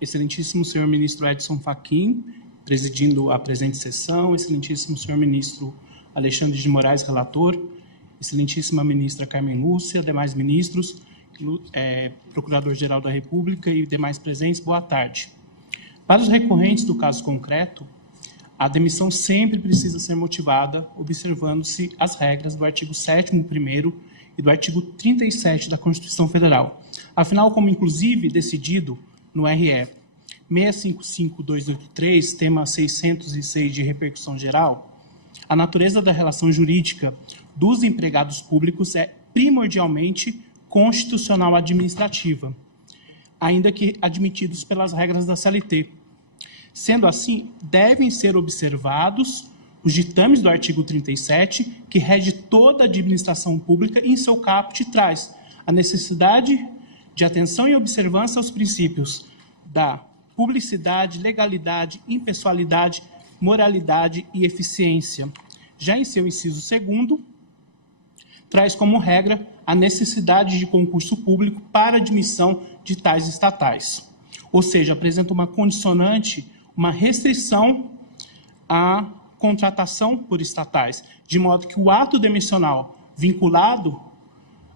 excelentíssimo senhor ministro Edson Fachin, presidindo a presente sessão, excelentíssimo senhor ministro Alexandre de Moraes, relator, excelentíssima ministra Carmen Lúcia, demais ministros, procurador-geral da República e demais presentes, boa tarde. Para os recorrentes do caso concreto, a demissão sempre precisa ser motivada, observando-se as regras do artigo 7º, 1º e do artigo 37 da Constituição Federal. Afinal, como inclusive decidido no RE 655283, tema 606 de repercussão geral, a natureza da relação jurídica dos empregados públicos é primordialmente constitucional administrativa, ainda que admitidos pelas regras da CLT. Sendo assim, devem ser observados os ditames do artigo 37, que rege toda a administração pública e em seu caput traz a necessidade de atenção e observância aos princípios da publicidade, legalidade, impessoalidade, moralidade e eficiência. Já em seu inciso 2º, traz como regra a necessidade de concurso público para admissão de tais estatais. Ou seja, apresenta uma condicionante, uma restrição à contratação por estatais, de modo que o ato demissional vinculado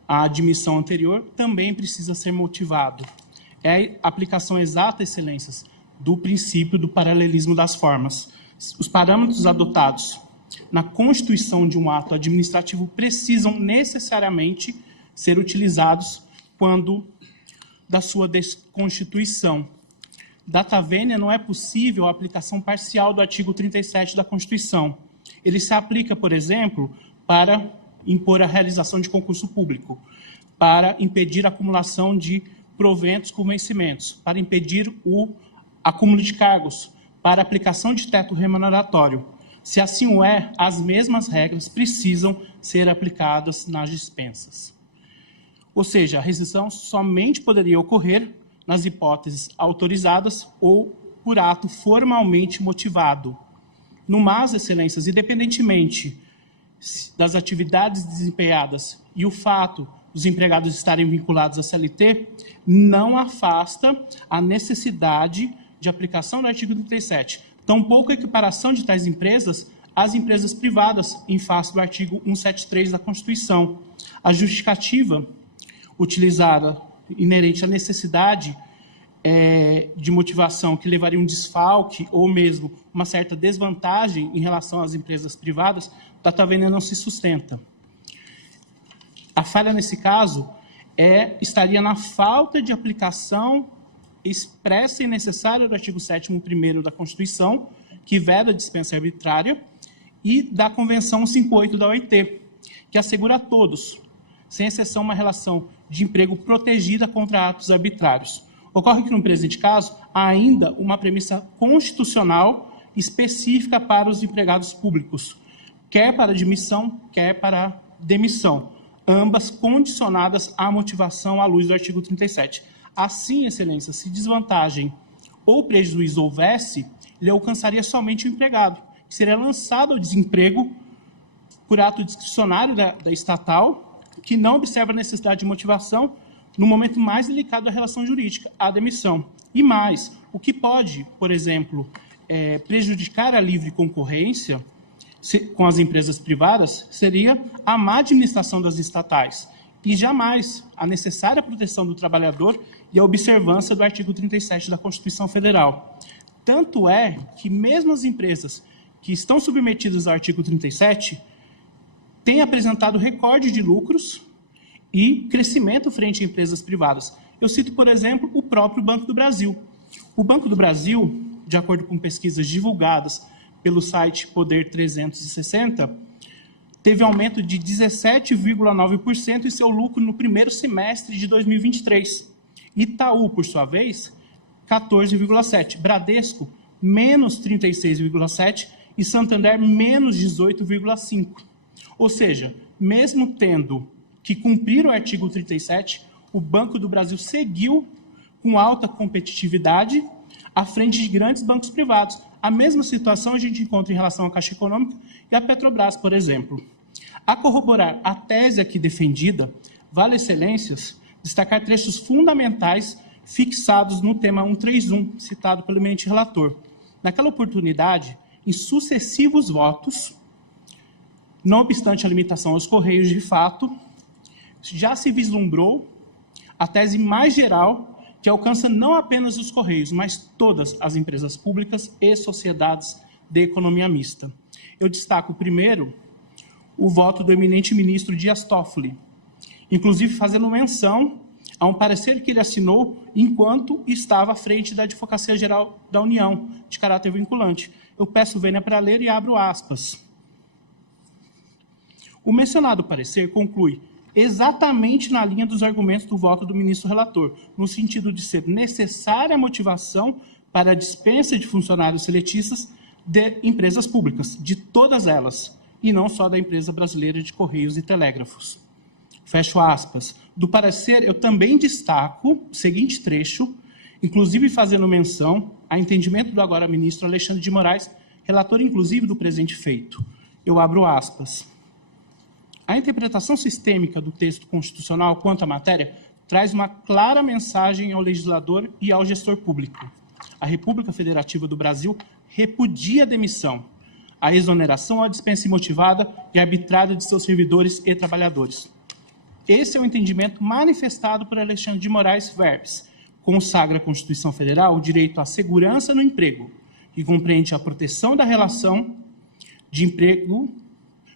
à admissão anterior também precisa ser motivado. É a aplicação exata, excelências, do princípio do paralelismo das formas. Os parâmetros adotados na constituição de um ato administrativo precisam necessariamente ser utilizados quando da sua desconstituição. Data vênia, não é possível a aplicação parcial do artigo 37 da Constituição. Ele se aplica, por exemplo, para impor a realização de concurso público, para impedir a acumulação de proventos com vencimentos, para impedir o acúmulo de cargos, para aplicação de teto remuneratório. Se assim o é, as mesmas regras precisam ser aplicadas nas dispensas. Ou seja, a rescisão somente poderia ocorrer nas hipóteses autorizadas ou por ato formalmente motivado. No mais, excelências, independentemente das atividades desempenhadas e o fato dos empregados estarem vinculados à CLT, não afasta a necessidade de aplicação do artigo 37. Tampouco a equiparação de tais empresas às empresas privadas, em face do artigo 173 da Constituição. A justificativa utilizada inerente à necessidade de motivação que levaria um desfalque ou mesmo uma certa desvantagem em relação às empresas privadas, data vênia não se sustenta. A falha, nesse caso, estaria na falta de aplicação expressa e necessária do artigo 7º, 1º da Constituição, que veda a dispensa arbitrária, e da Convenção 58 da OIT, que assegura a todos, sem exceção, uma relação de emprego protegida contra atos arbitrários. Ocorre que, no presente caso, há ainda uma premissa constitucional específica para os empregados públicos, quer para admissão, quer para demissão, ambas condicionadas à motivação à luz do artigo 37. Assim, excelência, se desvantagem ou prejuízo houvesse, ele alcançaria somente o empregado, que seria lançado ao desemprego por ato discricionário da estatal, que não observa a necessidade de motivação no momento mais delicado da relação jurídica, a demissão. E mais, o que pode, por exemplo, prejudicar a livre concorrência com as empresas privadas seria a má administração das estatais e jamais a necessária proteção do trabalhador e a observância do artigo 37 da Constituição Federal. Tanto é que mesmo as empresas que estão submetidas ao artigo 37 têm apresentado recorde de lucros e crescimento frente a empresas privadas. Eu cito, por exemplo, o próprio Banco do Brasil. O Banco do Brasil, de acordo com pesquisas divulgadas pelo site Poder 360, teve aumento de 17,9% em seu lucro no primeiro semestre de 2023. Itaú, por sua vez, 14,7%. Bradesco, menos 36,7%. E Santander, menos 18,5%. Ou seja, mesmo tendo que cumprir o artigo 37, o Banco do Brasil seguiu com alta competitividade à frente de grandes bancos privados. A mesma situação a gente encontra em relação à Caixa Econômica e à Petrobras, por exemplo. A corroborar a tese aqui defendida, vale, excelências, destacar trechos fundamentais fixados no tema 131, citado pelo eminente relator. Naquela oportunidade, em sucessivos votos, não obstante a limitação aos Correios de fato, já se vislumbrou a tese mais geral que alcança não apenas os Correios, mas todas as empresas públicas e sociedades de economia mista. Eu destaco primeiro o voto do eminente ministro Dias Toffoli, inclusive fazendo menção a um parecer que ele assinou enquanto estava à frente da Advocacia Geral da União, de caráter vinculante. Eu peço vênia para ler e abro aspas. O mencionado parecer conclui exatamente na linha dos argumentos do voto do ministro relator, no sentido de ser necessária a motivação para a dispensa de funcionários seletistas de empresas públicas, de todas elas, e não só da empresa brasileira de Correios e Telégrafos. Fecho aspas. Do parecer, eu também destaco o seguinte trecho, inclusive fazendo menção a entendimento do agora ministro Alexandre de Moraes, relator inclusive do presente feito. Eu abro aspas. A interpretação sistêmica do texto constitucional quanto à matéria traz uma clara mensagem ao legislador e ao gestor público. A República Federativa do Brasil repudia a demissão, a exoneração ou a dispensa imotivada e arbitrária de seus servidores e trabalhadores. Esse é o entendimento manifestado por Alexandre de Moraes Verbes. Consagra a Constituição Federal o direito à segurança no emprego, que compreende a proteção da relação de emprego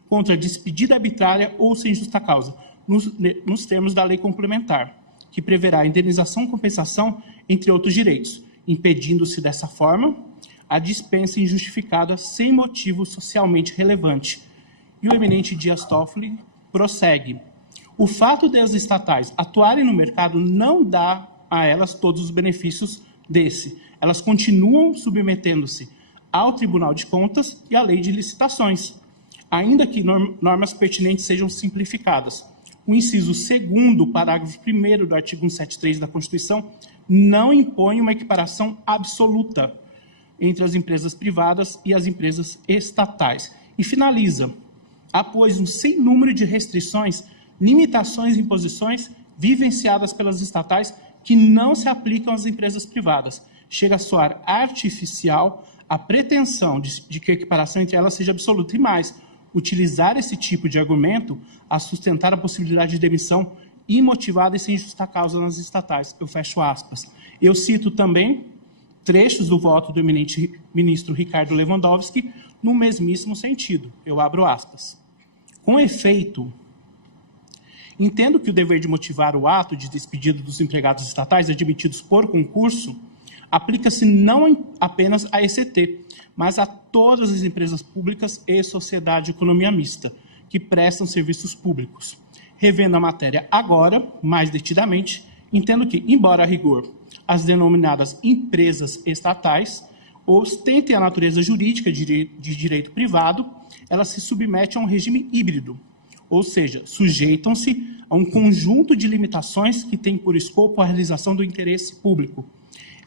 contra a despedida arbitrária ou sem justa causa, nos termos da lei complementar, que preverá indenização e compensação, entre outros direitos, impedindo-se dessa forma a dispensa injustificada sem motivo socialmente relevante. E o eminente Dias Toffoli prossegue. O fato de as estatais atuarem no mercado não dá a elas todos os benefícios desse. Elas continuam submetendo-se ao Tribunal de Contas e à Lei de Licitações, ainda que normas pertinentes sejam simplificadas. O inciso 2º, parágrafo 1º do artigo 173 da Constituição, não impõe uma equiparação absoluta entre as empresas privadas e as empresas estatais. E finaliza, após um sem número de restrições, limitações e imposições vivenciadas pelas estatais que não se aplicam às empresas privadas. Chega a soar artificial a pretensão de que a equiparação entre elas seja absoluta e mais, utilizar esse tipo de argumento a sustentar a possibilidade de demissão imotivada e sem justa causa nas estatais. Eu fecho aspas. Eu cito também trechos do voto do eminente ministro Ricardo Lewandowski no mesmíssimo sentido. Eu abro aspas. Com efeito, entendo que o dever de motivar o ato de despedida dos empregados estatais admitidos por concurso aplica-se não apenas à ECT, mas a todas as empresas públicas e sociedade de economia mista, que prestam serviços públicos. Revendo a matéria agora, mais detidamente, entendo que, embora a rigor, as denominadas empresas estatais ostentem a natureza jurídica de direito privado, elas se submetem a um regime híbrido, ou seja, sujeitam-se a um conjunto de limitações que têm por escopo a realização do interesse público.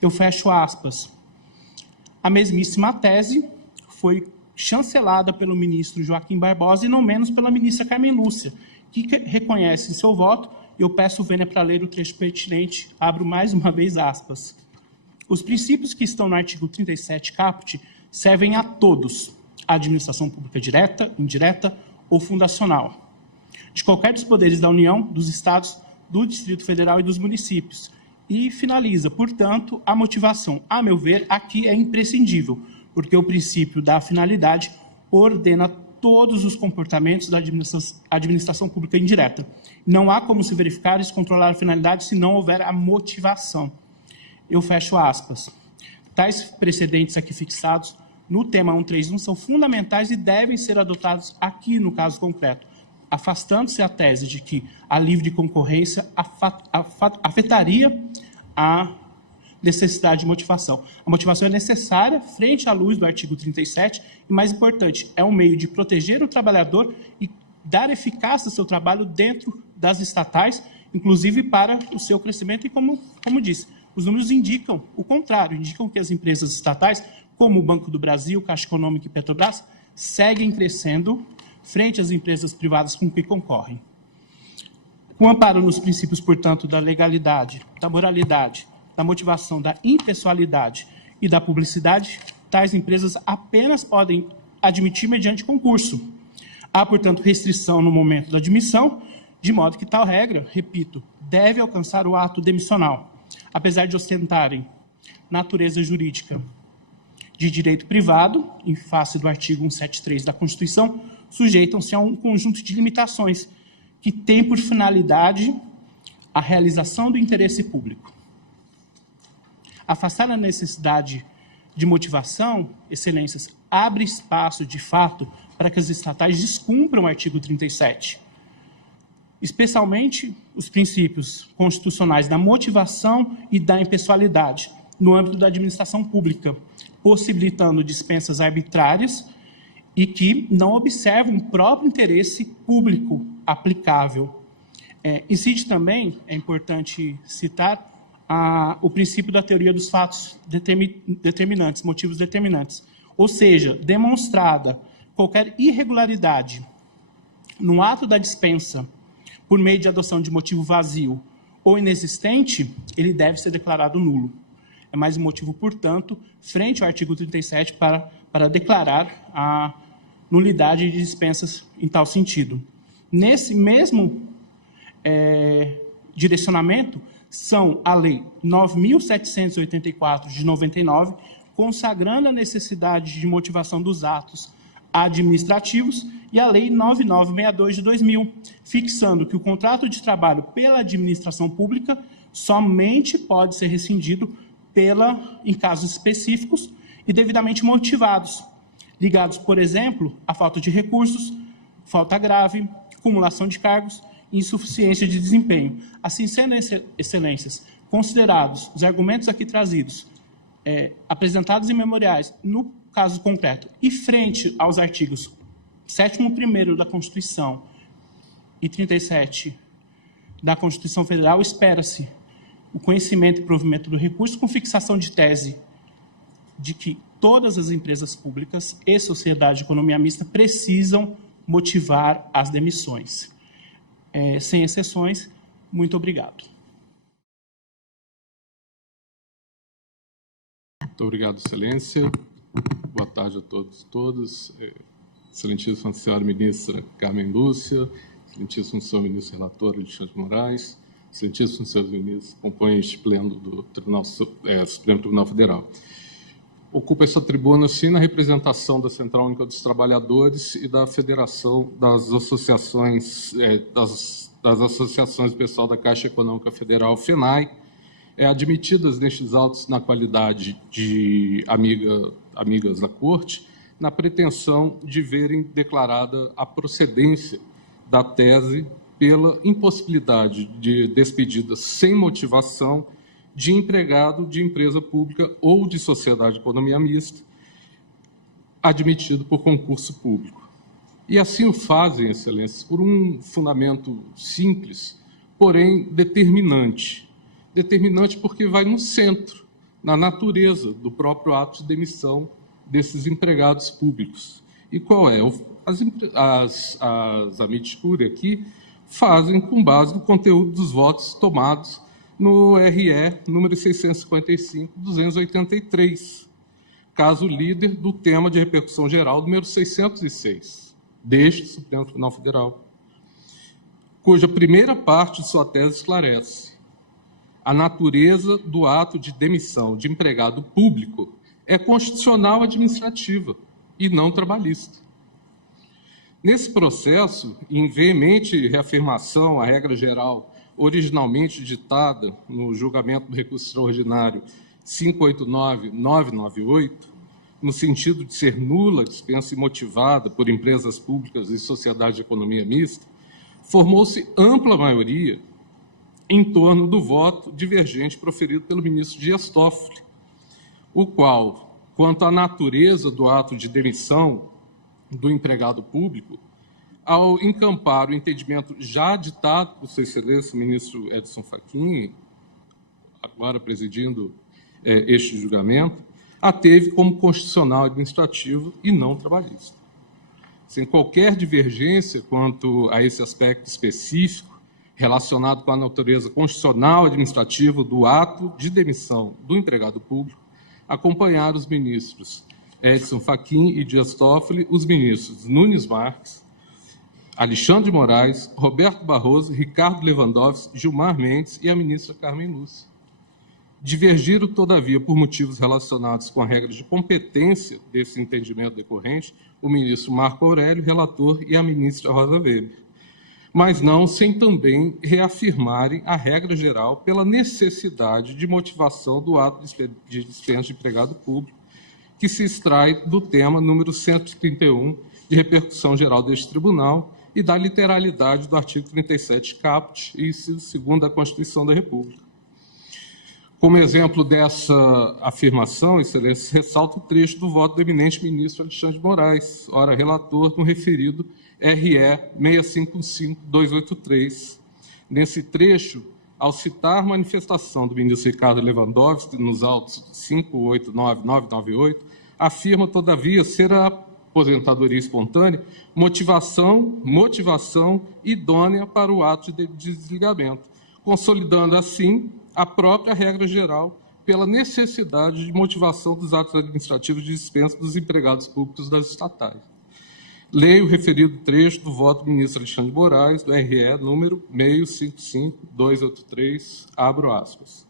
Eu fecho aspas. A mesmíssima tese foi chancelada pelo ministro Joaquim Barbosa e não menos pela ministra Carmen Lúcia, que reconhece em seu voto, eu peço vênia para ler o trecho pertinente, abro mais uma vez aspas. Os princípios que estão no artigo 37 caput servem a todos, a administração pública direta, indireta ou fundacional, de qualquer dos poderes da União, dos Estados, do Distrito Federal e dos municípios. E finaliza, portanto, a motivação, a meu ver, aqui é imprescindível, porque o princípio da finalidade ordena todos os comportamentos da administração pública indireta. Não há como se verificar e se controlar a finalidade se não houver a motivação. Eu fecho aspas. Tais precedentes aqui fixados no tema 131 são fundamentais e devem ser adotados aqui no caso concreto, afastando-se a tese de que a livre concorrência afetaria a necessidade de motivação. A motivação é necessária frente à luz do artigo 37 e, mais importante, é um meio de proteger o trabalhador e dar eficácia ao seu trabalho dentro das estatais, inclusive para o seu crescimento e, como disse, os números indicam o contrário, indicam que as empresas estatais, como o Banco do Brasil, Caixa Econômica e Petrobras, seguem crescendo frente às empresas privadas com que concorrem. Com amparo nos princípios, portanto, da legalidade, da moralidade, da motivação da impessoalidade e da publicidade, tais empresas apenas podem admitir mediante concurso. Há, portanto, restrição no momento da admissão, de modo que tal regra, repito, deve alcançar o ato demissional, apesar de ostentarem natureza jurídica de direito privado, em face do artigo 173 da Constituição, sujeitam-se a um conjunto de limitações que tem por finalidade a realização do interesse público. Afastar a necessidade de motivação, excelências, abre espaço, de fato, para que as estatais descumpram o artigo 37, especialmente os princípios constitucionais da motivação e da impessoalidade no âmbito da administração pública, possibilitando dispensas arbitrárias e que não observam o próprio interesse público aplicável. Incide também, é importante citar, o princípio da teoria dos fatos determinantes, motivos determinantes. Ou seja, demonstrada qualquer irregularidade no ato da dispensa por meio de adoção de motivo vazio ou inexistente, ele deve ser declarado nulo. É mais um motivo, portanto, frente ao artigo 37 para declarar a nulidade de dispensas em tal sentido. Nesse mesmo direcionamento, são a Lei 9.784, de 99, consagrando a necessidade de motivação dos atos administrativos, e a Lei 9962, de 2000, fixando que o contrato de trabalho pela administração pública somente pode ser rescindido em casos específicos e devidamente motivados, ligados, por exemplo, à falta de recursos, falta grave, acumulação de cargos e insuficiência de desempenho. Assim sendo, excelências, considerados os argumentos aqui trazidos, apresentados em memoriais, no caso concreto, e frente aos artigos 7º da Constituição e 37 da Constituição Federal, espera-se o conhecimento e provimento do recurso com fixação de tese de que todas as empresas públicas e sociedade de economia mista precisam motivar as demissões. Sem exceções, muito obrigado. Muito obrigado, Excelência. Boa tarde a todos e todas. Excelentíssima Senhora Ministra Carmen Lúcia, Excelentíssimo Senhor Ministro Relator Alexandre de Moraes, Excelentíssimo Senhores Ministros, compõem este pleno do Supremo Tribunal Federal. Ocupo essa tribuna, sim, na representação da Central Única dos Trabalhadores e da Federação das Associações, das Associações do Pessoal da Caixa Econômica Federal, FENAI, admitidas nestes autos na qualidade de amigas da Corte, na pretensão de verem declarada a procedência da tese pela impossibilidade de despedida sem motivação de empregado de empresa pública ou de sociedade de economia mista admitido por concurso público. E assim o fazem, Excelências, por um fundamento simples, porém determinante. Determinante porque vai no centro, na natureza do próprio ato de demissão desses empregados públicos. E qual é? As amici curiae aqui fazem com base no conteúdo dos votos tomados no RE número 655/283, caso líder do tema de repercussão geral número 606, deste Supremo Tribunal Federal, cuja primeira parte de sua tese esclarece: a natureza do ato de demissão de empregado público é constitucional administrativa e não trabalhista. Nesse processo, em veemente reafirmação à regra geral originalmente ditada no julgamento do recurso extraordinário 589-998, no sentido de ser nula a dispensa imotivada por empresas públicas e sociedade de economia mista, formou-se ampla maioria em torno do voto divergente proferido pelo ministro Dias Toffoli, o qual, quanto à natureza do ato de demissão do empregado público, ao encampar o entendimento já ditado por Sua Excelência, o ministro Edson Fachin, agora presidindo este julgamento, a teve como constitucional administrativo e não trabalhista. Sem qualquer divergência quanto a esse aspecto específico, relacionado com a natureza constitucional administrativa do ato de demissão do empregado público, acompanhar os ministros Edson Fachin e Dias Toffoli, os ministros Nunes Marques, Alexandre de Moraes, Roberto Barroso, Ricardo Lewandowski, Gilmar Mendes e a ministra Carmen Lúcia. Divergiram, todavia, por motivos relacionados com a regra de competência desse entendimento decorrente, o ministro Marco Aurélio, relator, e a ministra Rosa Weber, mas não sem também reafirmarem a regra geral pela necessidade de motivação do ato de dispensa de empregado público, que se extrai do tema número 131, de repercussão geral deste tribunal, e da literalidade do artigo 37 caput, inciso 2º da Constituição da República. Como exemplo dessa afirmação, Excelência, ressalta o trecho do voto do eminente ministro Alexandre de Moraes, ora relator no referido RE 6515-283. Nesse trecho, ao citar manifestação do ministro Ricardo Lewandowski nos autos 589998, afirma, todavia, ser a aposentadoria espontânea motivação idônea para o ato de desligamento, consolidando, assim, a própria regra geral pela necessidade de motivação dos atos administrativos de dispensa dos empregados públicos das estatais. Leio o referido trecho do voto do ministro Alexandre de Moraes, do RE número 655283, abro aspas.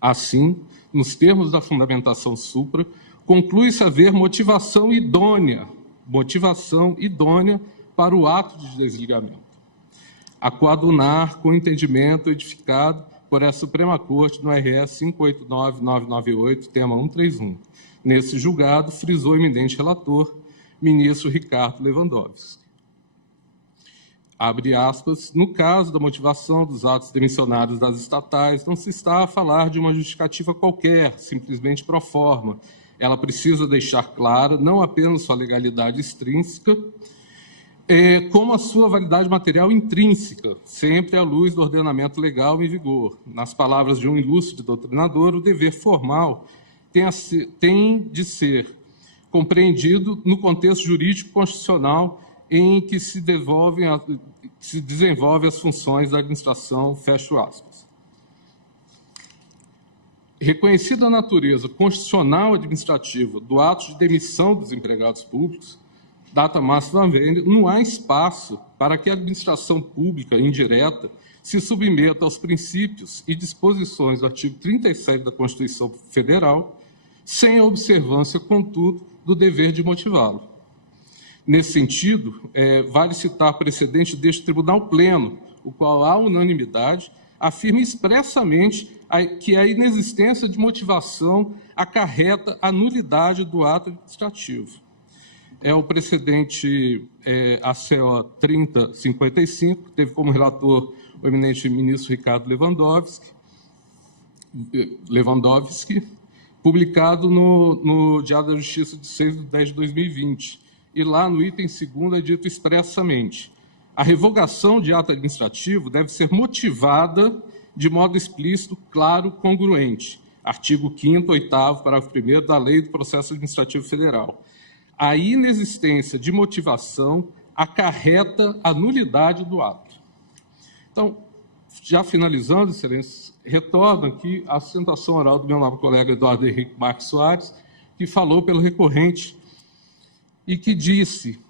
Assim, nos termos da fundamentação supra, conclui-se haver motivação idônea para o ato de desligamento, a coadunar com o entendimento edificado por essa Suprema Corte no RE 589998, tema 131. Nesse julgado, frisou o eminente relator, ministro Ricardo Lewandowski. Abre aspas, no caso da motivação dos atos demissionários das estatais, não se está a falar de uma justificativa qualquer, simplesmente pro forma. Ela precisa deixar clara não apenas sua legalidade extrínseca, como a sua validade material intrínseca, sempre à luz do ordenamento legal em vigor. Nas palavras de um ilustre doutrinador, o dever formal tem de ser compreendido no contexto jurídico constitucional em que se desenvolvem as funções da administração, fecho aspas. Reconhecida a natureza constitucional administrativa do ato de demissão dos empregados públicos, data máxima vênia, não há espaço para que a administração pública indireta se submeta aos princípios e disposições do artigo 37 da Constituição Federal, sem a observância, contudo, do dever de motivá-lo. Nesse sentido, vale citar precedente deste Tribunal Pleno, o qual, à unanimidade, afirma expressamente que a inexistência de motivação acarreta a nulidade do ato administrativo. É o precedente ACO 3055, que teve como relator o eminente ministro Ricardo Lewandowski, publicado no Diário da Justiça de 6/10/2020. E lá no item 2º é dito expressamente: a revogação de ato administrativo deve ser motivada de modo explícito, claro, congruente. Artigo 5º, 8º, parágrafo 1º da Lei do Processo Administrativo Federal. A inexistência de motivação acarreta a nulidade do ato. Então, já finalizando, Excelência, retorno aqui à sustentação oral do meu nobre colega Eduardo Henrique Marques Soares, que falou pelo recorrente e que disse: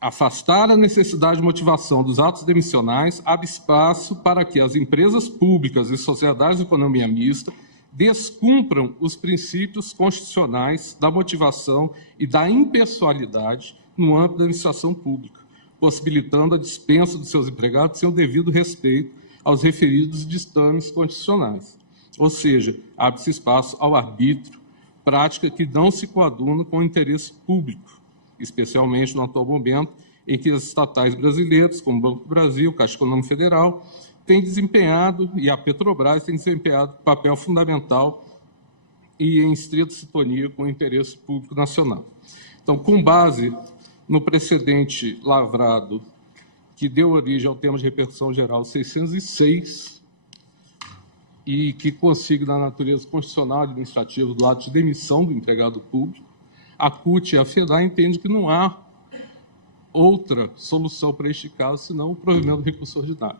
afastar a necessidade de motivação dos atos demissionais abre espaço para que as empresas públicas e sociedades de economia mista descumpram os princípios constitucionais da motivação e da impessoalidade no âmbito da administração pública, possibilitando a dispensa dos seus empregados sem o devido respeito aos referidos ditames constitucionais. Ou seja, abre-se espaço ao arbítrio, prática que não se coaduna com o interesse público, especialmente no atual momento em que as estatais brasileiras, como o Banco do Brasil, Caixa Econômica Federal, têm desempenhado, e a Petrobras tem desempenhado, papel fundamental e em estreita sintonia com o interesse público nacional. Então, com base no precedente lavrado que deu origem ao tema de repercussão geral 606 e que consigna a natureza constitucional e administrativa do ato de demissão do empregado público, a CUT e a FEDAI entendem que não há outra solução para este caso senão o provimento do recurso ordinário.